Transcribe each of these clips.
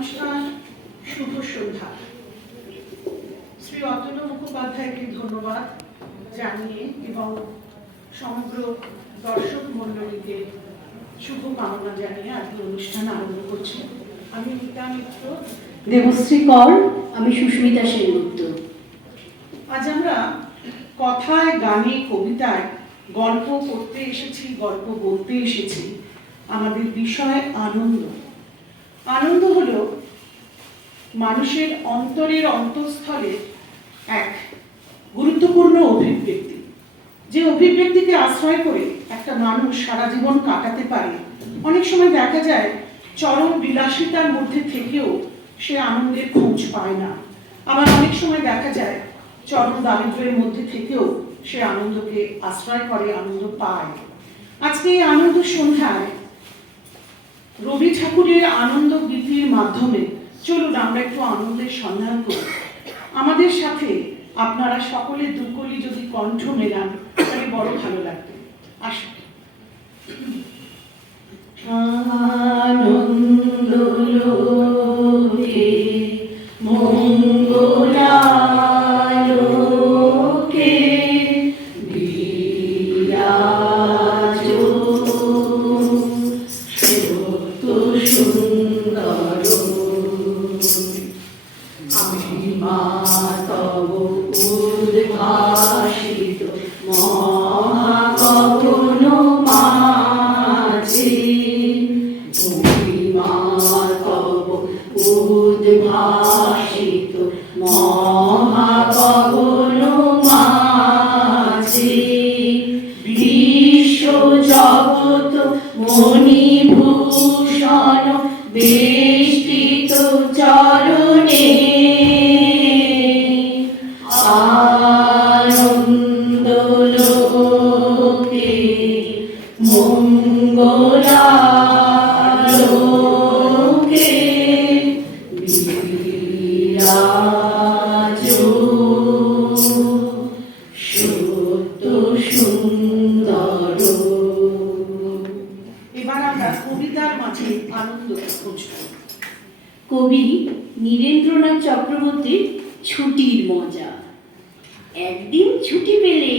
নমস্কার, শুভ সন্ধ্যা। শ্রী অতুল মুখোপাধ্যায়কে ধন্যবাদ জানিয়ে এবং সমগ্র দর্শক মণ্ডলীকে শুভ কামনা জানিয়ে আজকে অনুষ্ঠান আরম্ভ করছি। আমি মিতা মিত্র, দেবশ্রী কর, আমি সুস্মিতা সেনগুপ্ত। আজ আমরা কথায়, গানে, কবিতায় গল্প করতে এসেছি, গল্প বলতে এসেছি। আমাদের বিষয় আনন্দ। আনন্দ হলো মানুষের অন্তরের অন্তঃস্থলে এক গুরুত্বপূর্ণ অভিব্যক্তি। যে অভিব্যক্তিকে আশ্রয় করে একটা মানুষ সারা জীবন কাটাতে পারে, অনেক সময় দেখা যায় চরম বিলাসিতার মধ্যে থেকেও সে আনন্দের খোঁজ পায় না। আবার অনেক সময় দেখা যায় চরম দারিদ্র্যের মধ্যে থেকেও সে আনন্দকে আশ্রয় করে, আনন্দ পায়। আজকে এই আনন্দ সন্ধ্যায় রবি ঠাকুরের আনন্দ গীতির মাধ্যমে। চলুন, আমরা একটু আনন্দের সন্ধান করি। আমাদের সাথে আপনারা সকলে দুকলি যদি কণ্ঠ মেলান, তাহলে বড় ভালো লাগবে। আসুন। আনন্দ কবি নীরেন্দ্রনাথ চক্রবর্তীর ছুটির মজা। একদিন ছুটি পেলে,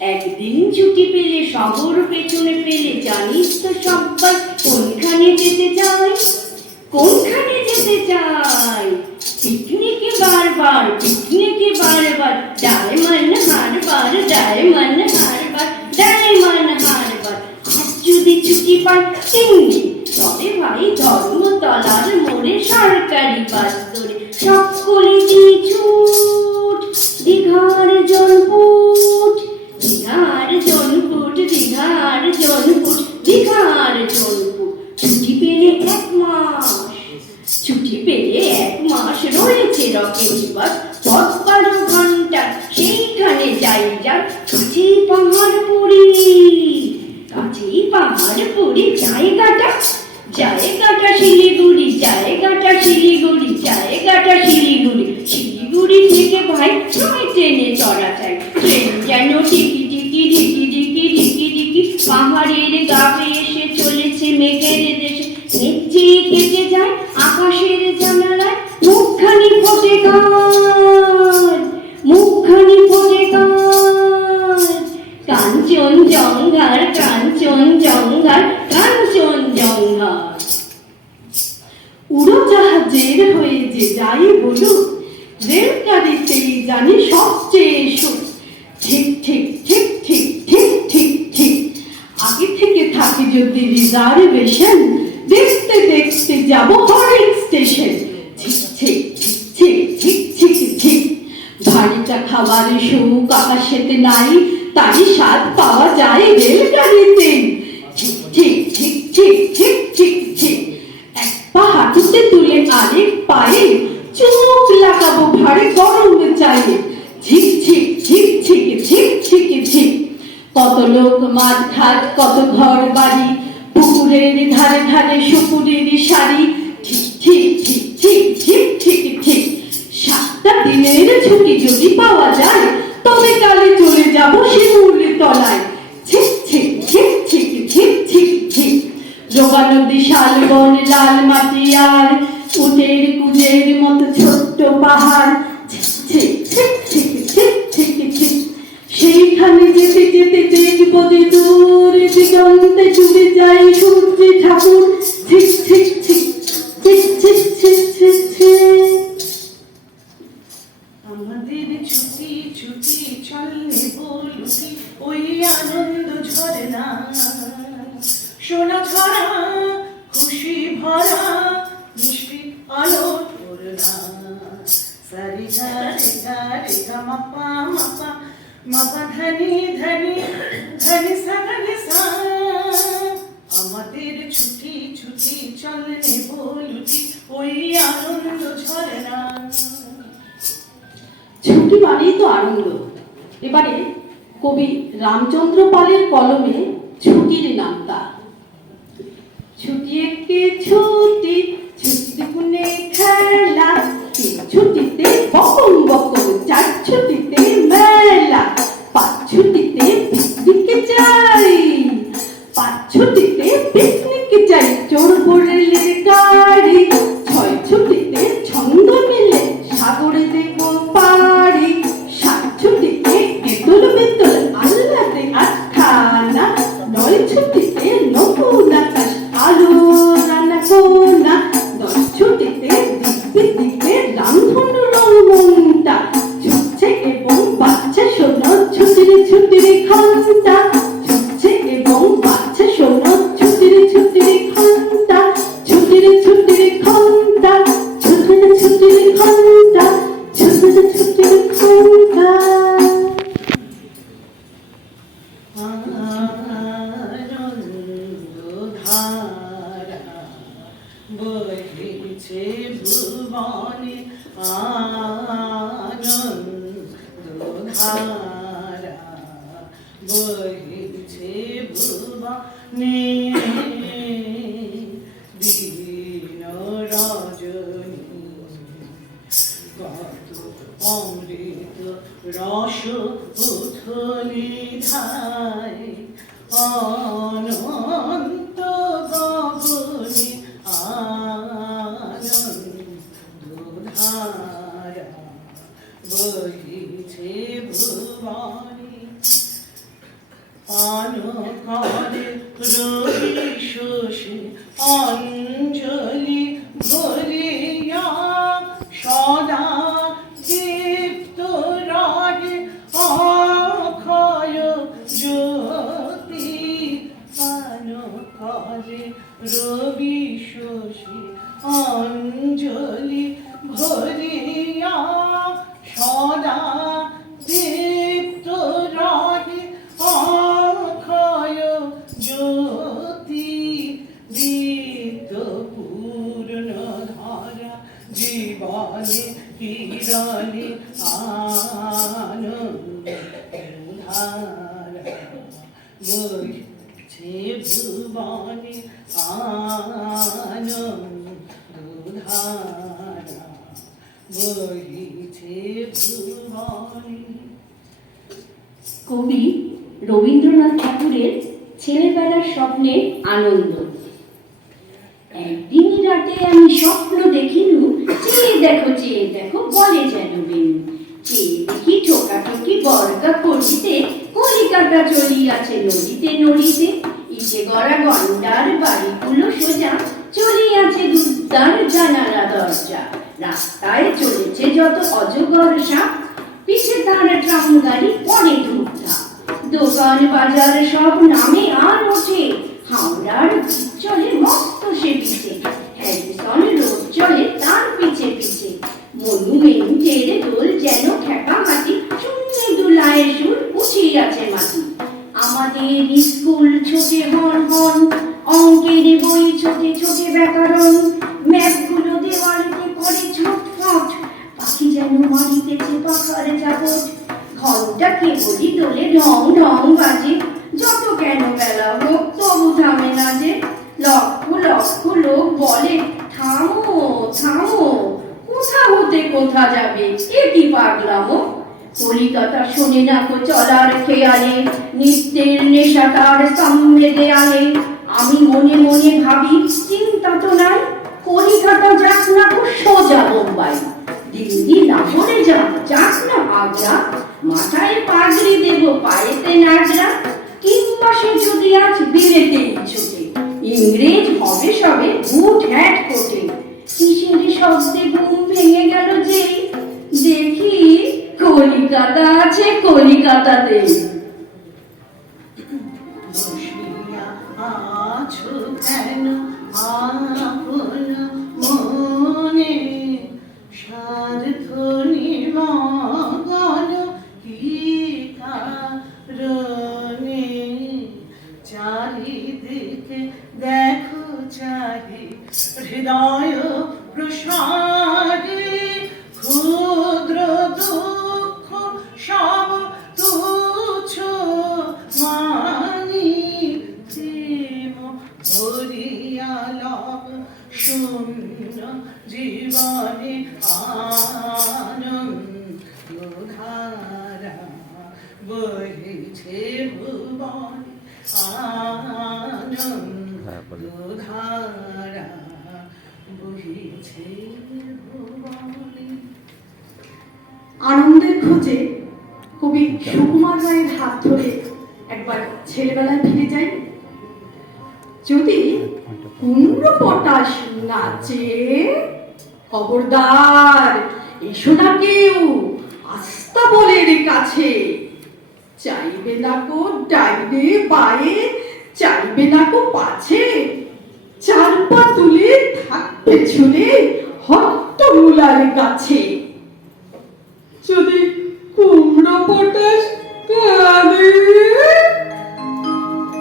একদিন ছুটি পেলে, শহর পেছনে পেলে, জানিস তো সব্বার কোনখানে যেতে চাই? কোনখানে যেতে চাই? পিকনিকে বারবার পিকনিকে বারবার ডায়মন্ড হারবার ডায়মন্ড হারবার ডায়মন্ড হারবার আজ যদি ছুটি পাই তিন দিন তবে ভাই ধর্মতলার মোড়ে সরকারি বাস সকলে দিয়ে ছুট দীঘার জনপুট দীঘার জনপুট দীঘার জনপুট দীঘার জনপুট ছুটি পেলে এক মাস ছুটি পেলে এক মাস রয়েছে রকেট থাকে যদি রিজার্ভেশন দেখতে দেখতে যাব হরেক স্টেশন ঠিক ঠিক ঠিক ঠিক ঠিক ঠিক ভারীটা খাবারের সুখ আকাশেতে নাই, তারই স্বাদ পাওয়া যায় রেলগাড়িতে। ঠিক ঠিক ঠিক ঠিক ঠিক কত লোক মাঠ ঘাট কত ঘর বাড়ি পুকুরের ধারে ধারে সুপুরের শাড়ি ঠিক ঠিক ঠিক ঠিক ঠিক ঠিক ঠিক সাতটা দিনের ছুটি যদি পাওয়া যায় তবে কালে চলে যাব শিমুলের তলায় ছিক ছিক ছিক ছিক ছিক ছিক ছিক যোগানদী শালবন লাল মাটি আর উটের কুজের মতো ছোট্ট পাহাড় যে দূরে দিগন্তে ডুবে যায় সূর্য ঠাকুর ছিক ছিক ছিক আমাদের ছুটি ছুটি চললে বলুতি ওই আনন্দ ঝরনা। সোনা ঝরা, খুশি ভরা, মিষ্টি আলো তোরনা সারি গা রে গা রে মাপা আমাদের ছুটি ছুটি বলুতি ওই আনন্দ ঝরনা ছুটি মানেই তো আনন্দ। এবারে কবি রামচন্দ্র পালের কলমে ছুটির নাম তার ছুটি একটি ছুটি আনন্দধারা বহিছে ভুবনে আনন্দধারা। বহিছে ভুবনে দিন রজনী। কত অমৃত রস উথলি ধায় অনন্ত রবি শশী অঞ্জলি ভরিয়া সদা রবীন্দ্রনাথ ঠাকুরের ছেলেবেলার স্বপ্নের আনন্দ। একদিন রাতে আমি স্বপ্ন দেখিনু চেয়ে দেখো চেয়ে দেখো, বলে যেন বেনু চেয়ে দেখি করিতে, কলিকাতা চলিয়াছে নদীতে ইটে গড়া গন্ডার বাড়িগুলো সোজা, চলিয়াছে জানালা দরজা। রাস্তায় চলেছে যত অজগর সাপ, পিছে তার ট্রাম গাড়ি, পরে ধূপধাপ দোকান বাজার সব নামে আর ওঠে। হাওড়ার চলে মস্ত সে পিছে হ্যারিসন রোড চলে তার পিছে পিছে। মনুমেন্টের দোল যেন কোথা হতে, কোথা যাবে? কি কলিকাতা না তো চলার খেয়ালে, নিত্যের সামনে দেয়ালে। আমি মনে মনে ভাবি, চিন্তা তো নাই, কলিকাতা যাক না তো সোজা বোম্বাই। দিল্লি লাহোরে যাক যাক না আগ্রা মাথায় পাগড়ি দেব, পায়েতে নাজরা কিংবা সে যদি আজ বিলেতেই ইংরেজ হবে সবে বুট হ্যাট কোটে। কিসের ঘুম ভেঙে গেল যে দেখি কলিকাতা আছে কলিকাতাতে। আছো কেন চারিদিকে দেখো চারি, হৃদয় প্রসারে ক্ষুদ্র দুঃখ সব তুচ্ছ মানি প্রেম ভরিয়ালব শূন্য জীবনে আনন্দ ধারা বহিছে ভুবনে আনন্দ ধারা আনন্দের খোঁজে কবি সুকুমার রায়ের হাত ধরে একবার ছেলেবেলায় ফিরে যাই। যদি কুমড়ো পটাশ নাচে খবরদার এসো না কেউ আস্তাবলের কাছে। চাইবে না কো ডাইনে বায়ে চাইবে না কো পাছে। চার পা তুলে হট্টমূলার গাছে। যদি কুমড়ো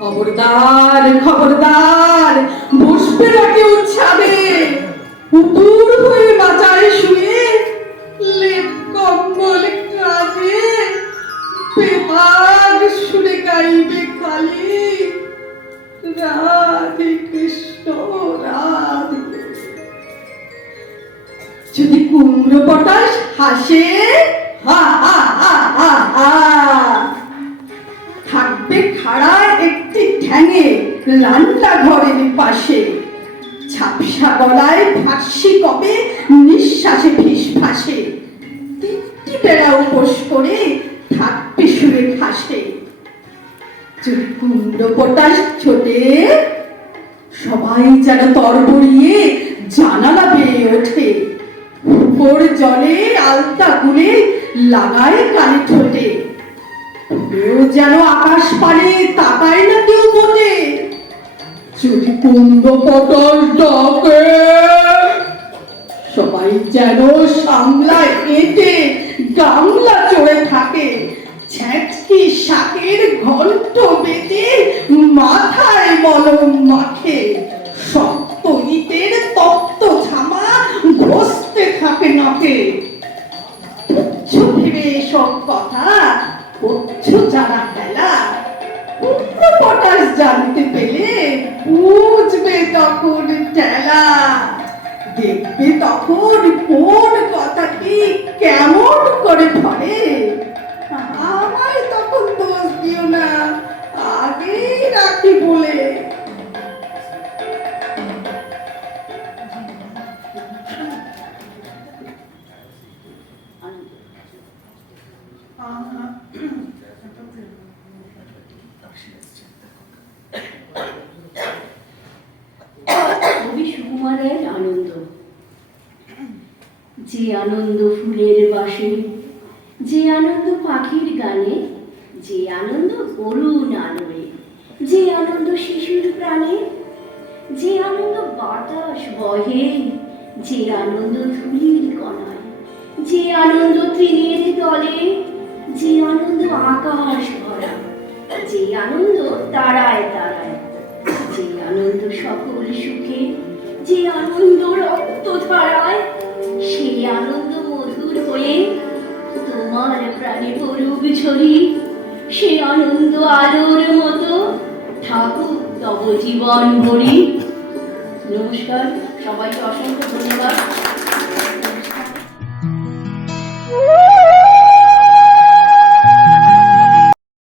খবরদার খবরদার, বসবে না কেউ ছাদে। উপুর হয়ে হাসে? হা থাকবে খাড়া একটি ঠ্যাঙে রান্না ঘরের পাশে। ঝাপসা গলায় ফাঁসি কবে নিঃশ্বাসে ফিস ফাঁসে। তিনটি বেড়া উপোস করে থাকবে শুয়ে খাসে কুমড়ো পটাশ ছোটে। সবাই যেন তরবরিয়ে জানালা বেয়ে ওঠে। উপর জলে আলতা গুলে লাগায় কানে ঠোঁটে। কেউ যেন আকাশ পানে তাকায় না কেউ মোটে যদি কুন্দ পটল ডাকে সবাই যেন সামলায় এঁটে, গামলা চড়ে থাকে। ছ্যাঁচকি শাকের ঘন্ট বেটে মাথায় মলম মাখে। থাকে নাকে? এসব কথা। খেলা পটাশ জানতে পেলে বুঝবে তখন ঠেলা দেখবে তখন কোন কথাটি কেমন করে ধরে। আমায় তখন দোষ দিও না, আগেই রাখি বলে। সুকুমারের আনন্দ যে আনন্দ ফুলের বাসে যে আনন্দ পাখির গানে যে আনন্দ করুণ আলোয় যে আনন্দ শিশুর প্রাণে যে আনন্দ বাতাস বহে যে আনন্দ ধুলির কণায় যে আনন্দ তৃণের তলে যে আনন্দ আকাশ ভরা যে আনন্দ তারায় তারায় যে আনন্দ সকল সুখে যে আনন্দ রক্ত ধরায় সেই আনন্দ মধুর হয়ে তোমার প্রাণে পরুক ঝরি। সে আনন্দ আলোর মতো ঠাকুর তব জীবন ভরি। নমস্কার, সবাইকে অসংখ্য ধন্যবাদ।